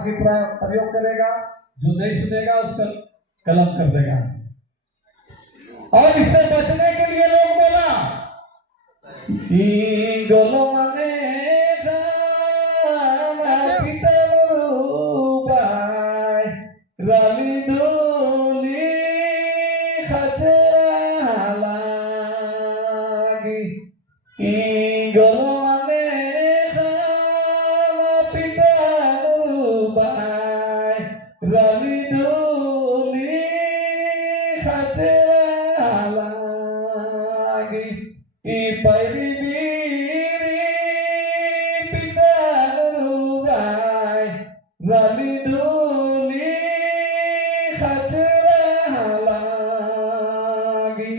की प्रयोग करेगा, जो नहीं सुनेगा उसका कलम कर देगा। और इससे बचने के लिए लोग बोला कि गोलो मने राली धोली खचरा लागी गोलो मने राली धोली खचरा लागी पैरी बीरी पिता राली धोली खचरा लागी।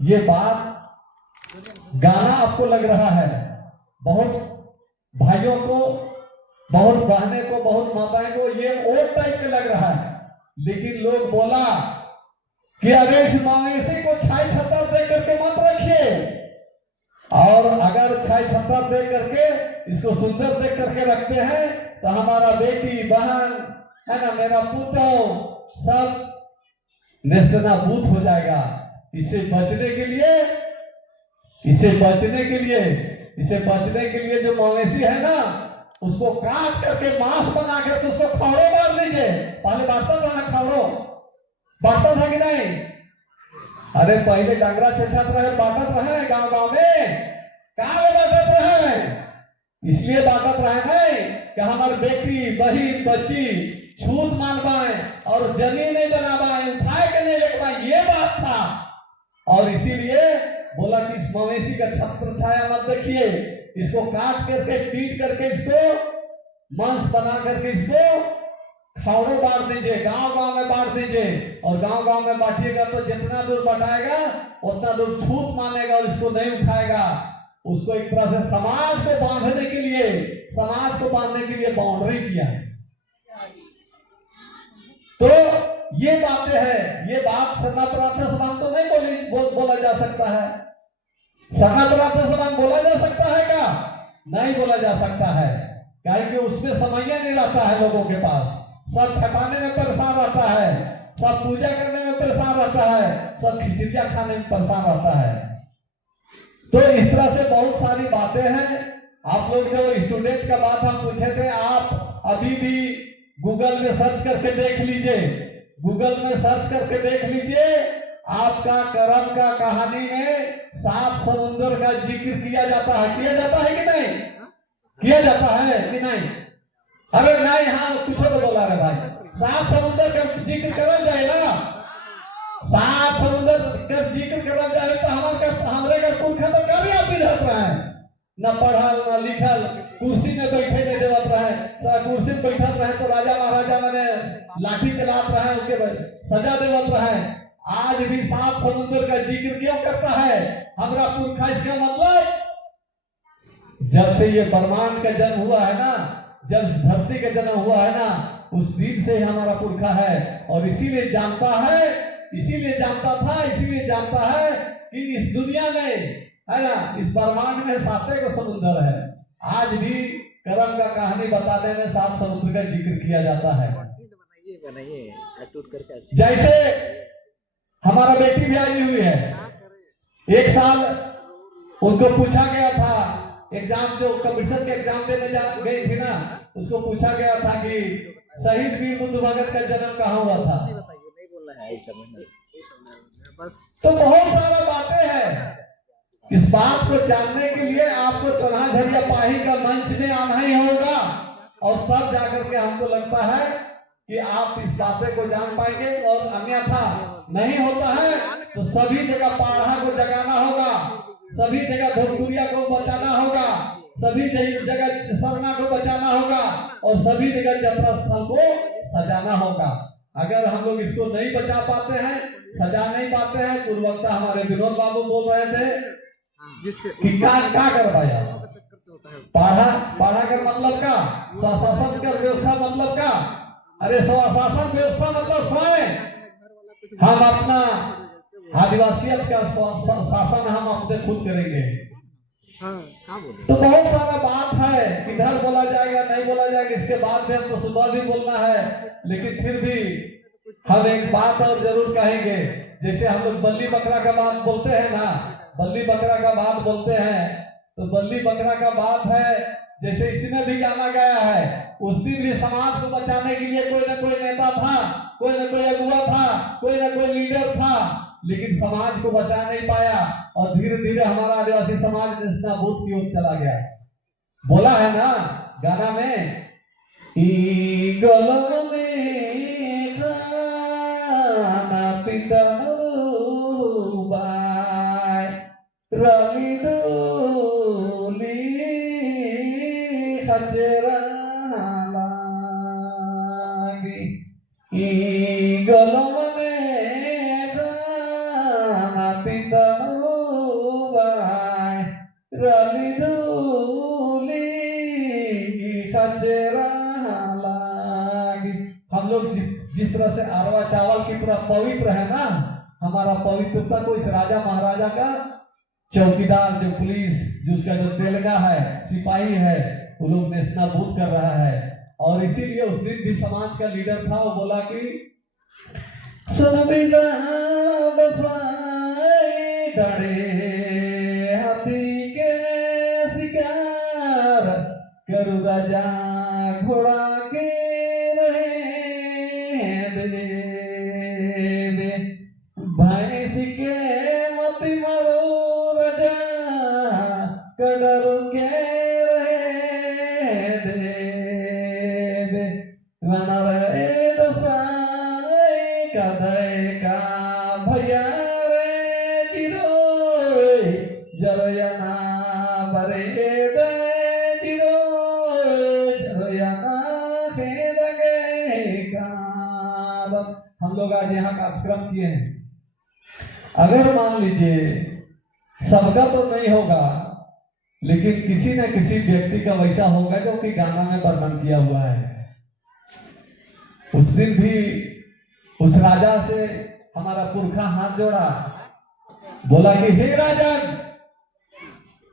ये बात गाना आपको लग रहा है, बहुत भाइयों को, बहुत बहने को, बहुत माताएं को ये और टाइप का लग रहा है, लेकिन लोग बोला कि अरे इस मवेशी को छाई छत्तर दे करके मत रखिए, और अगर छाई छत्तर दे करके इसको सुंदर देख करके रखते हैं तो हमारा बेटी बहन है ना, मेरा पुत्र सब नेस्तनाबूद हो जाएगा। इसे बचने के लिए जो मवेशी है ना, उसको काट करके मांस बना करके उसको खौड़ो मार दीजिए। पहले बांटता था ना, खौड़ो बांटता था कि नहीं? अरे पहले डांगरा छेछत रहे, बांटत रहे गांव गांव में, कहाँ बांटत रहे? इसलिए बांटत रहे नहीं कि हमारे बेटी बहन बच्ची छूत मान पाए और जमीन नहीं बना पाए, उठाए के नहीं ले पाए, ये बात था। और इसीलिए बोला कि इस मवेशी का छत्र छाया मत देखिए, इसको काट करके पीट करके इसको मांस बना करके इसको खौड़ो बांट दीजिए, गांव गांव में बांट दीजिए। और गांव गांव में बांटिएगा तो जितना दूर बटाएगा उतना दूर छूत मानेगा और इसको नहीं उठाएगा। उसको एक तरह से समाज को बांधने के लिए बाउंड्री किया है। तो ये बातें हैं, ये बात सना प्रार्थना समान तो नहीं बोला जा सकता है। सना प्रार्थना समान बोला जा सकता है क्या? नहीं बोला जा सकता है, क्योंकि उसमें समय नहीं रहता है लोगों के पास। सब छपाने में परेशान रहता है, सब पूजा करने में परेशान रहता है, सब खिचड़िया खाने में परेशान रहता है। तो इस तरह से बहुत सारी बातें हैं। आप लोग जो स्टूडेंट का बात हम पूछे थे, आप अभी भी गूगल में सर्च करके देख लीजिए, आपका कर्म का कहानी में 7 समुद्र का जिक्र किया जाता है कि नहीं? किया जाता है कि नहीं? अरे नहीं, हाँ कुछ तो बोला रे भाई, 7 समुद्र का जिक्र करल जाएगा, 7 समुद्र का जिक्र करल जाए तो हमारे का पुरखा तो कभी आप रहत रहे, न पढ़ल न लिखल, कुर्सी में बैठे नहीं देवत रहे, कुर्सी में बैठत रहे तो राजा महाराजा मैंने लाठी चलात रहे, उनके सजा देवत रहे। आज भी 7 समुद्र का जिक्र क्यों करता है हमारा पुरखा? इसका मतलब जब से ये ब्रह्मांड का जन्म हुआ है ना, जब धरती का जन्म हुआ है ना, उस दिन से ही हमारा पुरखा है। और इसीलिए जानता है कि इस दुनिया में है ना, इस ब्रह्मांड में 7 को समुद्र है। आज भी कर्म का कहानी बताने में 7 समुद्र का जिक्र किया जाता है। जैसे हमारा बेटी भी आई हुई है, 1 साल उनको पूछा गया था, एग्जाम जो कंपटीशन के एग्जाम देने गई थी ना, उसको पूछा गया था कि शहीद वीर बुद्धू भगत का जन्म कहाँ हुआ था। तो बहुत सारा बातें हैं। इस बात को जानने के लिए आपको चौराहा झरिया पाही का मंच में आना ही होगा, और तब जाकर के हमको लगता है कि आप इस बातें को जान पाएंगे। और अन्यथा नहीं होता है तो सभी जगह पाढ़ा को जगाना होगा, सभी जगह भोजपुरिया को बचाना होगा, सभी जगह सरना को बचाना होगा, और सभी जगह यात्रा स्थल को सजाना होगा। अगर हम लोग इसको नहीं बचा पाते हैं, सजा नहीं पाते हैं, पूर्वक्ता हमारे विनोद बाबू बोल रहे थे कि क्या कर पाया पाढ़ा का मतलब का, स्वशासन का व्यवस्था मतलब का। अरे स्वशासन व्यवस्था मतलब स्वयं हम अपना आदिवासियत का शासन हम अपने खुद करेंगे। तो बहुत सारा बात है, किधर बोला जाएगा नहीं बोला जाएगा, इसके बाद भी हमको सुबह भी बोलना है, लेकिन फिर भी हम एक बात और जरूर कहेंगे। जैसे हम लोग बल्ली बकरा का बात बोलते हैं ना, बल्ली बकरा का बात बोलते हैं, तो बल्ली बकरा का बात है, जैसे इसमें भी गाना गया है, उस दिन भी समाज को बचाने के लिए कोई ना कोई नेता था, कोई ना कोई अगुआ था, कोई ना कोई लीडर था, लेकिन समाज को बचा नहीं पाया और धीरे धीरे हमारा आदिवासी समाज नेस्तनाबूद की ओर चला गया। बोला है ना गाना में, ई गलम में खाना पीता बाय रली दूली खचरा लागी, ई गलम हम लोग जिस तरह से अरवा चावल की तरह पवित्र है ना, हमारा पवित्रता को इस राजा महाराजा का चौकीदार, जो पुलिस, जो उसका जो तेलगा है, सिपाही है, वो लोग नेस्तनाबूद कर रहा है। और इसीलिए उस दिन भी समाज का लीडर था, वो बोला कि डरे हाथी के शिकार करू राजा घोड़ा के भैंस के मत मारो राजा कड़रू के रहे दे बना रहे दसाई कदय का भैया रे जिरो जरयना बरे दे जिरो जरयना खेद गए का। हम लोग आज यहाँ कार्यक्रम किए हैं। अगर मान लीजिए सबका तो नहीं होगा, लेकिन किसी न किसी व्यक्ति का वैसा होगा जो कि गाना में वर्णन किया हुआ है। उस दिन भी उस राजा से हमारा पुरखा हाथ जोड़ा, बोला कि हे राजन,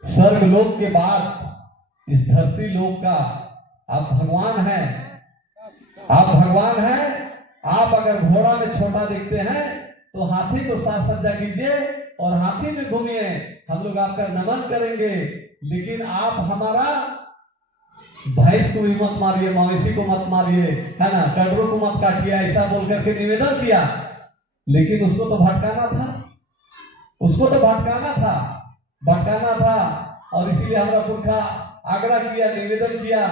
स्वर्ग लोक के बाद इस धरती लोक का आप भगवान हैं, आप भगवान हैं। आप अगर घोड़ा में छोटा दिखते हैं तो हाथी को साथ सज्जा कीजिए और हाथी में घूमिए, हम लोग आपका नमन करेंगे, लेकिन आप हमारा भैंस को भी मत मारिए, मवेशी को मत मारिए, है ना, कटरू को मत काटिए, ऐसा बोल करके निवेदन किया। लेकिन उसको तो भटकाना था, उसको तो भटकाना था, और इसीलिए हमारा पुरखा आग्रह किया, निवेदन किया,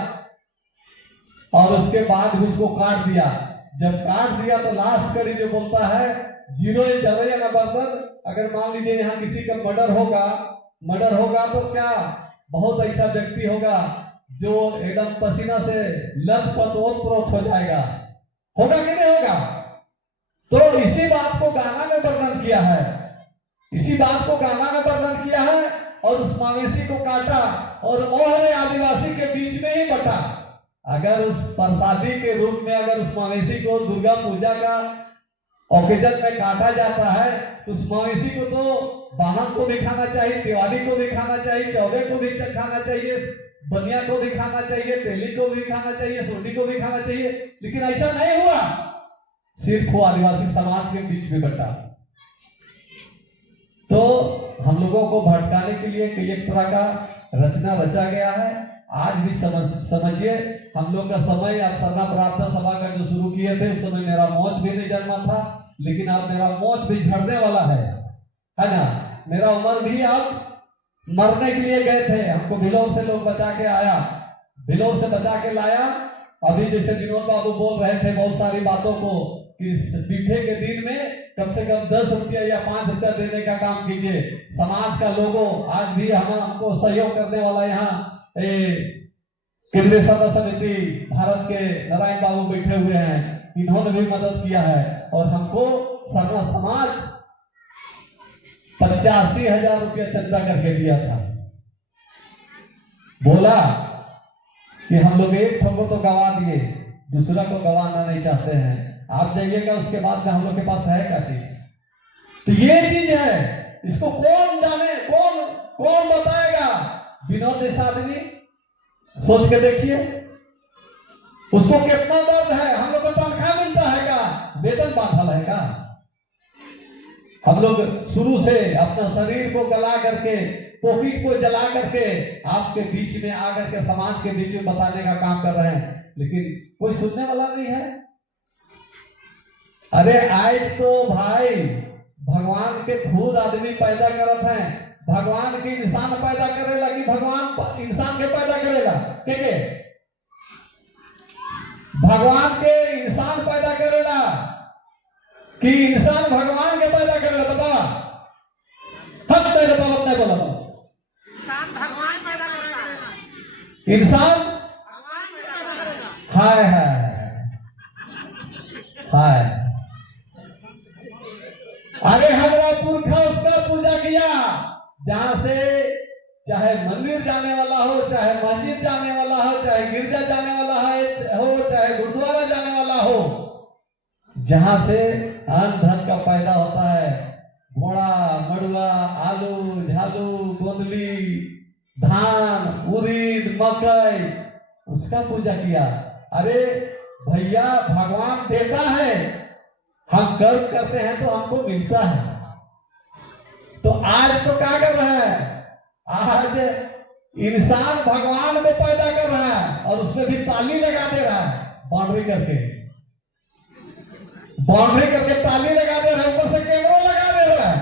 और उसके बाद भी उसको काट दिया। जब काट दिया तो लास्ट कड़ी जो बोलता है, जीरो जरया ना बर्तन। अगर मान लीजिए यहाँ किसी का मर्डर होगा तो क्या बहुत ऐसा व्यक्ति होगा जो एकदम पसीना से लथपथ ओतप्रोत हो जाएगा, होगा कि नहीं होगा? तो इसी बात को गाना में वर्णन किया है, इसी बात को गाना में वर्णन किया है। और उस मवेशी को काटा और ओहरे आदिवासी के बीच में ही बटा। अगर उस प्रसादी के रूप में अगर उस मवेशी को दुर्गा पूजा का ओकेजन में काटा जाता है तो उस मवेशी को तो वाहन को भी खाना चाहिए, दिवाली को भी खाना चाहिए, चौदह को भी खाना चाहिए, बनिया को भी खाना चाहिए, तेली को भी खाना चाहिए, सोडी को भी खाना चाहिए, लेकिन ऐसा नहीं हुआ। सिर्फ वो आदिवासी समाज के बीच में बटा। तो हम लोगों को भटकाने के लिए एक तरह का रचना रचा गया है। आज भी समझिए, हम लोग का समय आप सरना प्रार्थना सभा का जो शुरू किए थे, उस समय मेरा मोच भी नहीं जन्मा था, लेकिन अब मेरा मोच भी झड़ने वाला है ना। मेरा उम्र भी अब मरने के लिए गए थे, हमको भिलोर से लोग बचा के आया, भिलोर से बचा के लाया। अभी जैसे विनोद बाबू बोल रहे थे बहुत सारी बातों को कि पीठे के दिन में कम से कम 10 रुपया या 5 रुपया देने का काम कीजिए। समाज का लोगों आज भी हमको सहयोग करने वाला यहाँ केंद्रीय सभा समिति भारत के नारायण बाबू बैठे हुए हैं, इन्होंने भी मदद किया है और हमको सरना समाज 85,000 रुपया चंदा करके दिया था। बोला कि हम लोग एक ठोको तो गवा दिए, दूसरा को गवाना नहीं चाहते हैं, आप जाइएगा उसके बाद में हम लोग के पास है क्या चीज। तो ये चीज है, इसको कौन जाने, कौन बताएगा विनोद जैसा आदमी, सोच के देखिए उसको कितना दर्द है। हम लोग को तनख्वाह मिलता है का, वेतन बांधल है का? हम लोग शुरू से अपना शरीर को गला करके, पॉकेट को जला करके आपके बीच में आकर के, समाज के बीच में बताने का काम कर रहे हैं, लेकिन कोई सुनने वाला नहीं है। अरे आज तो भाई भगवान के खुद आदमी पैदा करत हैं। भगवान के इंसान पैदा करेला कि भगवान इंसान के पैदा करेला? के भगवान के इंसान पैदा करेला कि इंसान भगवान के पैदा करेला? बता, हम नहीं बता, नहीं बोला। इंसान भगवान पैदा करेगा, इंसान भगवान पैदा करेगा। हाय हाय हाय। अरे हमारा पुरखा उसका पूजा किया जहां से चाहे मंदिर जाने वाला हो, चाहे मस्जिद जाने वाला हो, चाहे गिरजा जाने वाला हो, चाहे गुरुद्वारा जाने वाला हो, जहां से अन्न धन का पैदा होता है, घोड़ा, मड़ुआ, आलू, झालू, गोंदली, धान, उड़ीद, मकई, उसका पूजा किया। अरे भैया भगवान देता है, हम कर्म करते हैं तो हमको मिलता है। तो आज तो क्या कर रहा है? आज इंसान भगवान को पैदा कर रहा है और उसमें भी ताली लगा दे रहा है, बाउंड्री करके ताली लगा दे रहा है, ऊपर से कैमरा लगा दे रहा है।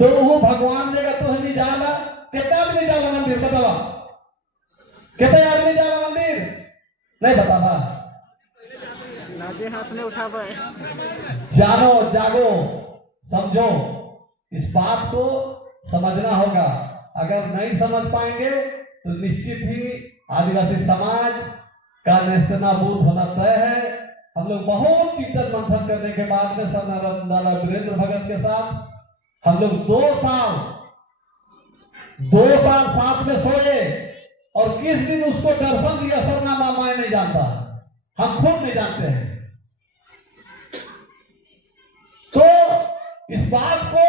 तो वो भगवान जगह तो नहीं जाला। कितना आदमी जाला मंदिर? बतावा, कितने आदमी जाला मंदिर? नहीं बतावा। लाजे हाथ में उठावे। जानो, जागो, समझो, इस बात को समझना होगा। अगर नहीं समझ पाएंगे तो निश्चित ही आदिवासी समाज का नेस्तनाबूद होना तय है। हम लोग बहुत चिंतन मंथन करने के बाद में सर नारायण वीरेंद्र भगत के साथ हम लोग 2 साल साथ में सोए और किस दिन उसको दर्शन दिया सरना मामा नहीं जानता, हम खुद नहीं जानते हैं। तो इस बात को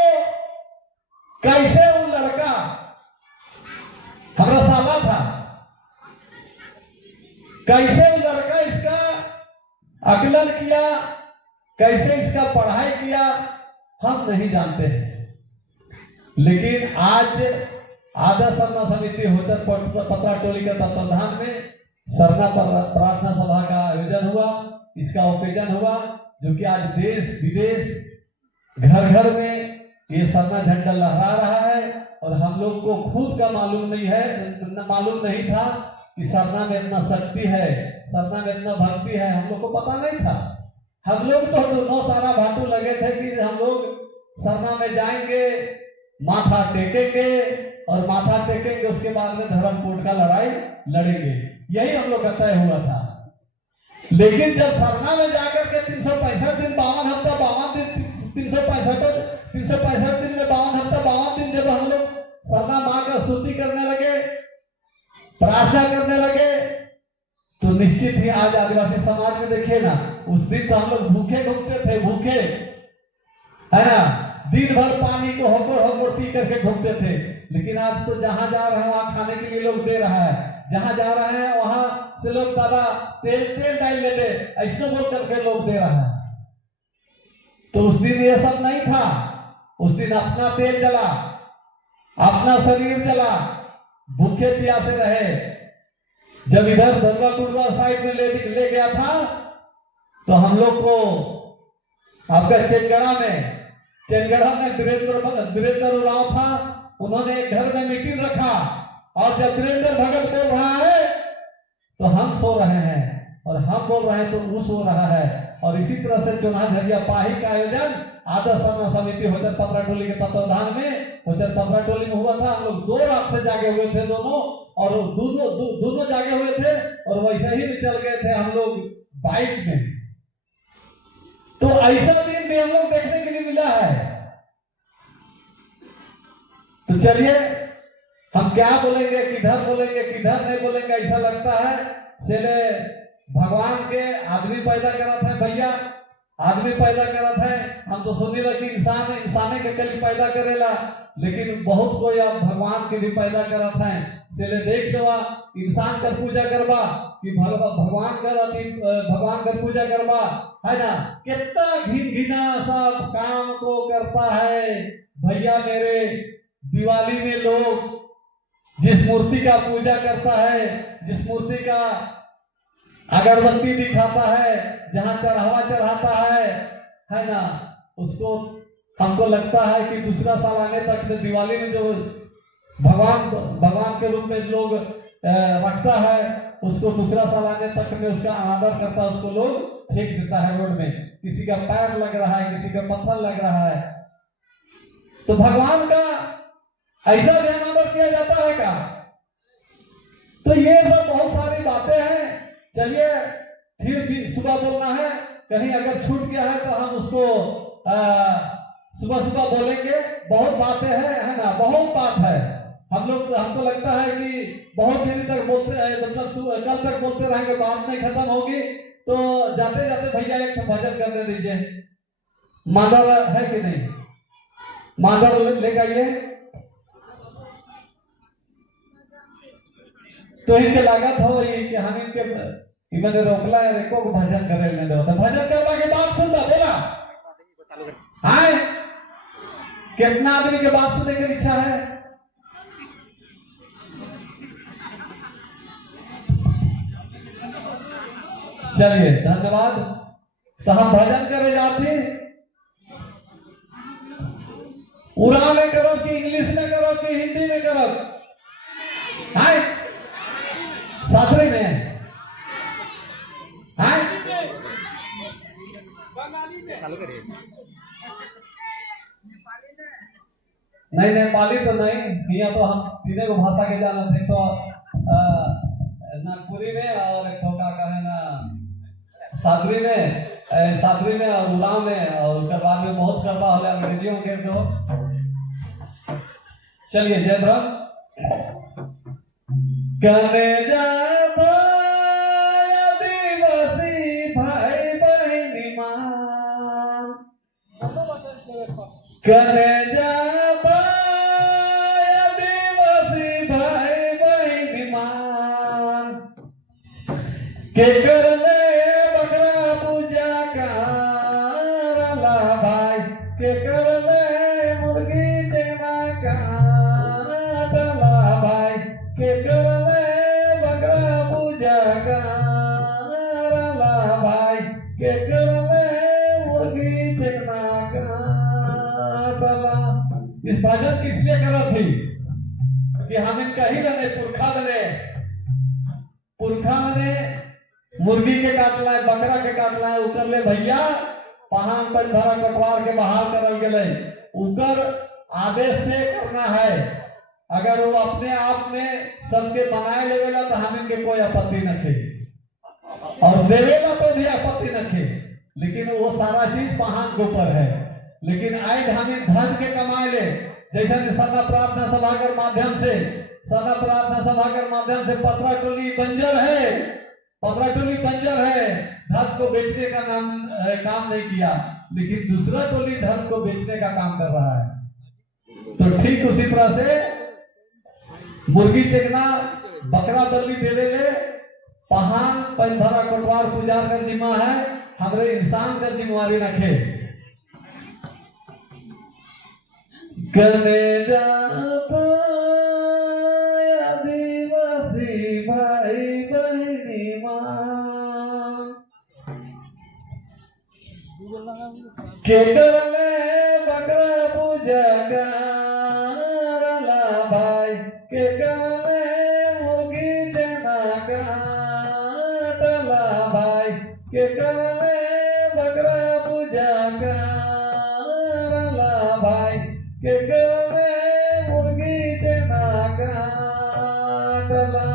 कैसे वो लड़का हमारा साला था, कैसे वो लड़का इसका आकलन किया, कैसे इसका पढ़ाई किया, हम नहीं जानते हैं। लेकिन आज आदर्श सरना समिति होचर पतरा टोली के तत्वाधान में सरना प्रार्थना सभा का आयोजन हुआ। इसका ओकेजन हुआ जो कि आज देश विदेश घर घर में ये सरना झंडा लहरा रहा है। और हम लोग को खुद का मालूम नहीं था कि सरना में इतना शक्ति है, सरना में इतना भक्ति है, हम लोग को पता नहीं था। हम लोग तो दोनों सारा भाटू लगे थे कि हम लोग सरना में जाएंगे, माथा टेकेंगे और माथा टेकेंगे, उसके बाद में धर्मकोट का लड़ाई लड़ेंगे, यही हम लोग का तय हुआ था। लेकिन जब सरना में जाकर के 365 दिन 52 हफ्ता 52 दिन 365 दिन में 52 हफ्ता 52 दिन जब हम लोग सरना माँ का स्तुति करने लगे, प्रार्थना करने लगे, तो निश्चित ही आज आदिवासी समाज में देखिए ना, उस दिन तो हम लोग भूखे घूमते थे, भूखे, है ना, दिन भर पानी को होकर पी करके घूमते थे। लेकिन आज तो जहां जा रहे हैं वहां खाने के लिए लोग दे रहा है, जहां जा रहे हैं वहां से लोग दादा तेल डाल ले दे, ऐसा बोल करके लोग दे रहा है। तो उस दिन ये सब नहीं था। उस दिन अपना तेल जला, अपना शरीर जला, भूखे प्यासे रहे। जब इधर दुर्गा साइड में ले गया था तो हम लोग को आपका चेनगढ़ा में वीरेंद्र राव था, उन्होंने एक घर में मीटिंग रखा और जब वीरेंद्र भगत बोल रहा है तो हम सो रहे हैं और हम बोल रहे हैं तो वो सो रहा है। और इसी तरह से चुनाव झरिया पाही का आयोजन आदर्श सरना समिति होचर पतरा टोली के तत्वाधान में होचर पतरा टोली में हुआ था। हम लोग 2 रात से जागे हुए थे दोनों, और दोनों जागे हुए थे और वैसे ही चल गए थे हम लोग बाइक में। तो ऐसा दिन भी हम लोग देखने के लिए मिला है। तो चलिए हम क्या बोलेंगे, किधर बोलेंगे, किधर नहीं बोलेंगे, ऐसा लगता है चले भगवान के आदमी पैदा करत है भैया, आदमी पैदा करत है। हम तो सुनी कि इंसाने के कल पैदा करेला, लेकिन बहुत कोई अब भगवान के भी पैदा करत है चले देख दवा इंसान कर पूजा करबा कि भगवान कर पूजा करबा है ना। कितना घिना सब काम को करता है भैया मेरे। दिवाली में लोग जिस मूर्ति का पूजा करता है, जिस मूर्ति का अगरबत्ती दिखाता है, जहां चढ़ावा चढ़ाता है ना, उसको हमको लगता है कि दूसरा साल आने तक दिवाली में जो भगवान के रूप में लोग रखता है उसको दूसरा साल आने तक में उसका अनादर करता है, उसको लोग फेंक देता है रोड में। किसी का पैर लग रहा है, किसी का पत्थर लग रहा है, तो भगवान का ऐसा भी अनादर किया जाता है क्या? तो ये सब बहुत सारी बातें हैं। चलिए फिर सुबह बोलना है, कहीं अगर छूट गया है तो हम उसको सुबह सुबह बोलेंगे। बहुत बातें हैं है ना, बहुत बात है। हमको लगता है कि बहुत देर तक बोलते मतलब कल तक बोलते रहेंगे, बात नहीं खत्म होगी। तो जाते जाते भैया एक भजन करने दीजिए। मादर है कि नहीं? मादर लेकर आइए। तो इनके लागत हो कि हम इनके मैंने रोकला है देखो भजन करे लेने दो। भजन करने के बाद सुनना बोला हाय कितना आदमी के बात सुनने की इच्छा है? चलिए धन्यवाद। तो हम भजन करे जाते, उड़ा में करो कि इंग्लिश में करो कि हिंदी में करो? हाय सासरी में चालू करिए। नहीं नेपाली तो नहीं, यहाँ तो हम तीनों को भाषा के जाना थे। तो नागपुरी में और एक का है ना सादरी में और उड़ाव में, और उसके बाद में बहुत करता हो अंग्रेजियों के। तो चलिए जय राम। कने जा आदिवासी भाई बहनी मां, कने जा आदिवासी भाई बहनी मां, के करले बकरा पूजा करला भाई, के करले मुर्गी चना काटला भाई, के करले बकरा पूजा करला भाई, के करले मुर्गी चना काटला। इस भजन किस लिए करा थी कि हम इनका ही बने पुरखा ने मुर्गी के काटला है, बकरा के काटला है, उकर ले भैया पहाड़ पर धरा कटवार के बाहर करल गए। उकर आदेश से करना है। अगर वो अपने आप में सबके बनाए लेवेला तो हम इनके कोई आपत्ति न थे, और देवेला तो भी आपत्ति न थे, लेकिन वो सारा चीज पहाड़ के ऊपर है। लेकिन आज हम धन के कमाए ले, जैसे सना प्रार्थना सभा के माध्यम से पत्रा टोली बंजर है, धन को बेचने का काम नहीं किया, लेकिन दूसरा टोली धन को बेचने का काम कर रहा है। तो ठीक उसी तरह से मुर्गी चेकना बकरा दली दे ले, पहाड़ पंधरा कटवार पुजार कर जिम्मा है, हमरे इंसान का जिम्मेवारी रखे। कने जाता आदिवासी भाई बहनी मां, के करले बकरा पूजा करला भाई, के करले मुर्गी चना काटला भाई, के करले बकरा पूजा करला भाई, के करले मुर्गी चना काटला।